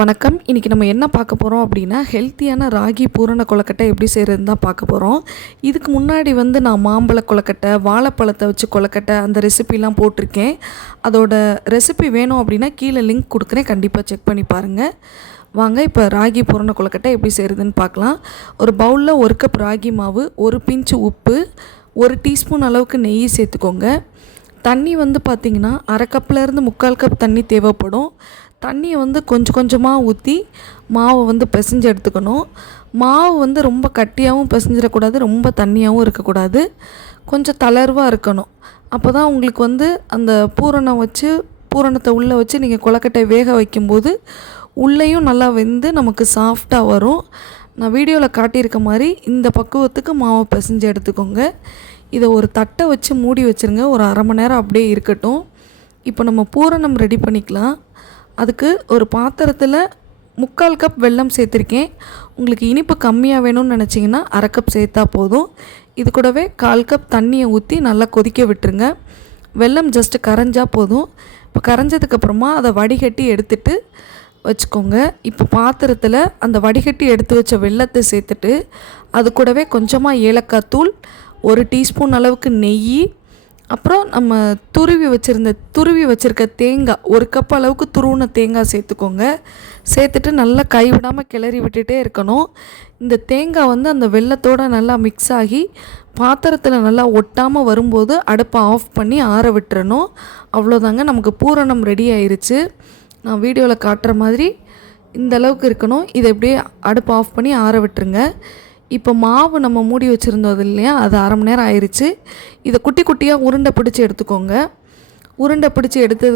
வணக்கம். இன்றைக்கி நம்ம என்ன பார்க்க போகிறோம் அப்படின்னா ஹெல்த்தியான ராகி பூரண கொழுக்கட்டை எப்படி செய்கிறதுன்னு தான் பார்க்க போகிறோம் இதுக்கு முன்னாடி வந்து நான் மாம்பழ கொலக்கட்டை வாழைப்பழத்தை வச்சு கொலக்கட்டை அந்த ரெசிபிலாம் போட்டிருக்கேன். அதோட ரெசிபி வேணும் அப்படின்னா கீழே லிங்க் கொடுக்குறேன். கண்டிப்பாக செக் பண்ணி பாருங்கள் வாங்க இப்போ ராகி பூரண கொழுக்கட்டை எப்படி செய்கிறதுன்னு பார்க்கலாம். ஒரு பவுலில் ஒரு கப் ராகி மாவு ஒரு பிஞ்சு உப்பு ஒரு டீஸ்பூன் அளவுக்கு நெய் சேர்த்துக்கோங்க. தண்ணி வந்து பார்த்திங்கன்னா அரை கப்லேருந்து முக்கால் கப் தண்ணி தேவைப்படும். தண்ணியை வந்து கொஞ்சம் கொஞ்சமாக ஊற்றி மாவை வந்து பிசைஞ்சு எடுத்துக்கணும். மாவு வந்து ரொம்ப கட்டியாகவும் பிசைஞ்சிடக்கூடாது ரொம்ப தண்ணியாகவும் இருக்கக்கூடாது. கொஞ்சம் தளர்வாக இருக்கணும். அப்போ தான் உங்களுக்கு வந்து அந்த பூரணம் வச்சு பூரணத்தை உள்ளே வச்சு நீங்கள் கொலக்கட்டை வேக வைக்கும்போது உள்ளேயும் நல்லா வெந்து நமக்கு சாஃப்டாக வரும். நான் வீடியோவில் காட்டியிருக்க மாதிரி இந்த பக்குவத்துக்கு மாவை பிசைஞ்சு எடுத்துக்கோங்க. இதை ஒரு தட்டை வச்சு மூடி வச்சுருங்க. ஒரு அரை மணி நேரம் அப்படியே இருக்கட்டும். இப்போ நம்ம பூரணம் ரெடி பண்ணிக்கலாம். அதுக்கு ஒரு பாத்திரத்தில் முக்கால் கப் வெல்லம் சேர்த்துருக்கேன். உங்களுக்கு இனிப்பு கம்மியாக வேணும்னு நினச்சிங்கன்னா அரை கப் சேர்த்தா போதும். இது கூடவே கால் கப் தண்ணியை ஊற்றி நல்லா கொதிக்க விட்டுருங்க. வெல்லம் ஜஸ்ட்டு கரைஞ்சால் போதும். இப்போ கரைஞ்சதுக்கப்புறமா அதை வடிகட்டி எடுத்துட்டு வச்சுக்கோங்க. இப்போ பாத்திரத்தில் அந்த வடிகட்டி எடுத்து வச்ச வெள்ளத்தை சேர்த்துட்டு அது கூடவே கொஞ்சமாக ஏலக்காய் தூள் ஒரு டீஸ்பூன் அளவுக்கு நெய் அப்புறம் நம்ம துருவி வச்சுருந்த துருவி வச்சுருக்க தேங்காய் ஒரு கப் அளவுக்கு துருவின தேங்காய் சேர்த்துக்கோங்க. சேர்த்துட்டு நல்லா கைவிடாமல் கிளறி விட்டுட்டே இருக்கணும். இந்த தேங்காய் வந்து அந்த வெள்ளத்தோடு நல்லா மிக்ஸ் ஆகி பாத்திரத்தில் நல்லா ஒட்டாமல் வரும்போது அடுப்பை ஆஃப் பண்ணி ஆற விட்டுறணும். அவ்வளோதாங்க நமக்கு பூரணம் ரெடி ஆயிடுச்சு நான் வீடியோவில் காட்டுற மாதிரி இந்த அளவுக்கு இருக்கணும். இதை இப்படியே அடுப்பு ஆஃப் பண்ணி ஆற விட்டுருங்க. இப்போ மாவு நம்ம மூடி வச்சுருந்தோம் இல்லையா? அது அரை மணி நேரம் ஆயிடுச்சு இதை குட்டி குட்டியாக உருண்டை பிடிச்சி எடுத்துக்கோங்க. உருண்டை பிடிச்சி எடுத்து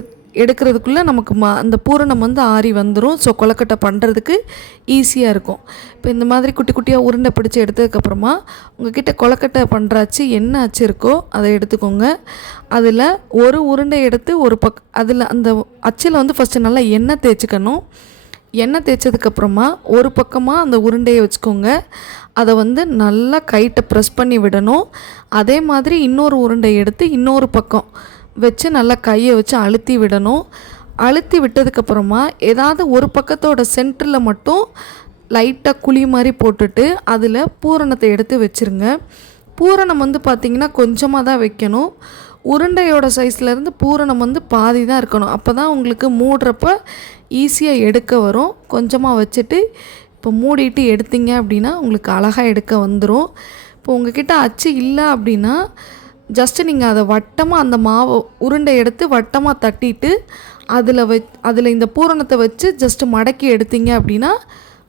எடுக்கிறதுக்குள்ளே நமக்கு மா அந்த பூரணம் வந்து ஆறி வந்துடும் ஸோ கொலக்கட்டை பண்ணுறதுக்கு ஈஸியாக இருக்கும். இப்போ இந்த மாதிரி குட்டி குட்டியாக உருண்டை பிடிச்சி எடுத்ததுக்கப்புறமா உங்ககிட்ட கொலக்கட்டை பண்ணுறாச்சு என்ன அச்சு இருக்கோ அதை எடுத்துக்கோங்க. அதில் ஒரு உருண்டை எடுத்து ஒரு பக் அதில் அந்த அச்சில் வந்து ஃபஸ்ட்டு நல்லா எண்ணெய் தேய்ச்சிக்கணும். எண்ணெய் தேய்ச்சதுக்கப்புறமா ஒரு பக்கமாக அந்த உருண்டையை வச்சுக்கோங்க. அதை வந்து நல்லா கைட்டை ப்ரெஸ் பண்ணி விடணும். அதே மாதிரி இன்னொரு உருண்டை எடுத்து இன்னொரு பக்கம் வச்சு நல்லா கையை வச்சு அழுத்தி விடணும். அழுத்தி விட்டதுக்கப்புறமா ஏதாவது ஒரு பக்கத்தோட சென்டரில் மட்டும் லைட்டாக குழி மாதிரி போட்டுட்டு அதில் பூரணத்தை எடுத்து வச்சுருங்க. பூரணம் வந்து பார்த்திங்கன்னா கொஞ்சமாக தான் வைக்கணும். உருண்டையோட சைஸ்லேருந்து பூரணம் வந்து பாதி தான் இருக்கணும். அப்போ தான் உங்களுக்கு மூடுறப்ப ஈஸியாக எடுக்க வரும். கொஞ்சமாக வச்சுட்டு இப்போ மூடிட்டு எடுத்தீங்க அப்படின்னா உங்களுக்கு அழகாக எடுக்க வந்துடும் இப்போ உங்ககிட்ட அச்சு இல்லை அப்படின்னா ஜஸ்ட்டு நீங்கள் அதை வட்டமாக அந்த மாவை உருண்டை எடுத்து வட்டமாக தட்டிட்டு அதில் வ அதில் இந்த பூரணத்தை வச்சு ஜஸ்ட்டு மடக்கி எடுத்தீங்க அப்படின்னா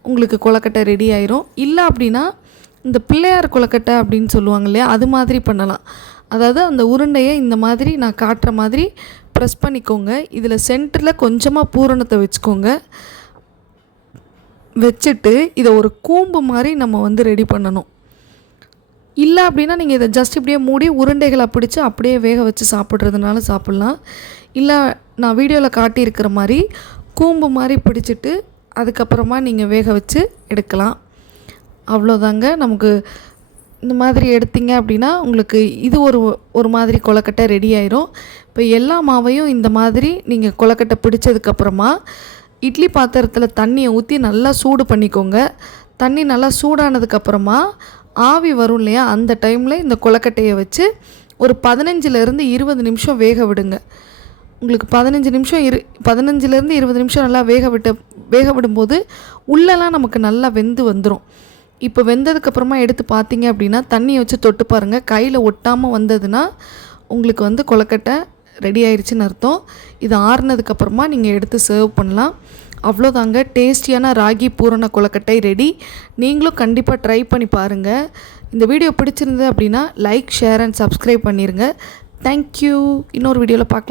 உங்களுக்கு கொலக்கட்டை ரெடி ஆயிரும். இல்லை அப்படின்னா இந்த பிள்ளையார் கொலக்கட்டை அப்படின்னு சொல்லுவாங்க இல்லையா அது மாதிரி பண்ணலாம். அதாவது அந்த உருண்டையை இந்த மாதிரி நான் காட்டுற மாதிரி ப்ரெஸ் பண்ணிக்கோங்க. இதில் சென்டரில் கொஞ்சமாக பூரணத்தை வச்சுக்கோங்க. வச்சுட்டு இதை ஒரு கூம்பு மாதிரி நம்ம வந்து ரெடி பண்ணணும். இல்லை அப்படின்னா நீங்கள் இதை ஜஸ்ட் இப்படியே மூடி உருண்டைகளை பிடிச்சி அப்படியே வேக வச்சு சாப்பிட்றதுனால சாப்பிட்லாம். இல்லை நான் வீடியோவில் காட்டியிருக்கிற மாதிரி கூம்பு மாதிரி பிடிச்சிட்டு அதுக்கப்புறமா நீங்கள் வேக வச்சு எடுக்கலாம். அவ்வளோதாங்க நமக்கு இந்த மாதிரி எடுத்தீங்க அப்படின்னா உங்களுக்கு இது ஒரு ஒரு மாதிரி கொலக்கட்டை ரெடி ஆயிரும். இப்போ எல்லா மாவையும் இந்த மாதிரி நீங்கள் கொலக்கட்டை பிடிச்சதுக்கப்புறமா இட்லி பாத்திரத்தில் தண்ணியை ஊற்றி நல்லா சூடு பண்ணிக்கோங்க. தண்ணி நல்லா சூடானதுக்கப்புறமா ஆவி வரும் இல்லையா அந்த டைமில் இந்த கொலக்கட்டையை வச்சு ஒரு பதினஞ்சுலேருந்து இருபது நிமிஷம் வேக விடுங்க. உங்களுக்கு பதினஞ்சு நிமிஷம் இரு பதினஞ்சுலேருந்து இருபது நிமிஷம் நல்லா வேக விட்ட வேக விடும்போது உள்ளெல்லாம் நமக்கு நல்லா வெந்து வந்துடும் இப்போ வெந்ததுக்கப்புறமா எடுத்து பார்த்தீங்க அப்படின்னா தண்ணியை வச்சு தொட்டு பாருங்கள் கையில் ஒட்டாமல் வந்ததுன்னா உங்களுக்கு வந்து கொலக்கட்டை ரெடி ஆயிடுச்சுன்னு அர்த்தம். இது ஆறுனதுக்கப்புறமா நீங்கள் எடுத்து சர்வ் பண்ணலாம். அவ்வளோதாங்க. டேஸ்டியான ராகி பூரண கொலக்கட்டை ரெடி நீங்களும் கண்டிப்பாக ட்ரை பண்ணி பாருங்கள் இந்த வீடியோ பிடிச்சிருந்தது அப்படின்னா லைக் ஷேர் அண்ட் சப்ஸ்கிரைப் பண்ணிடுங்க தேங்க்யூ இன்னொரு வீடியோவில் பார்க்கலாம்.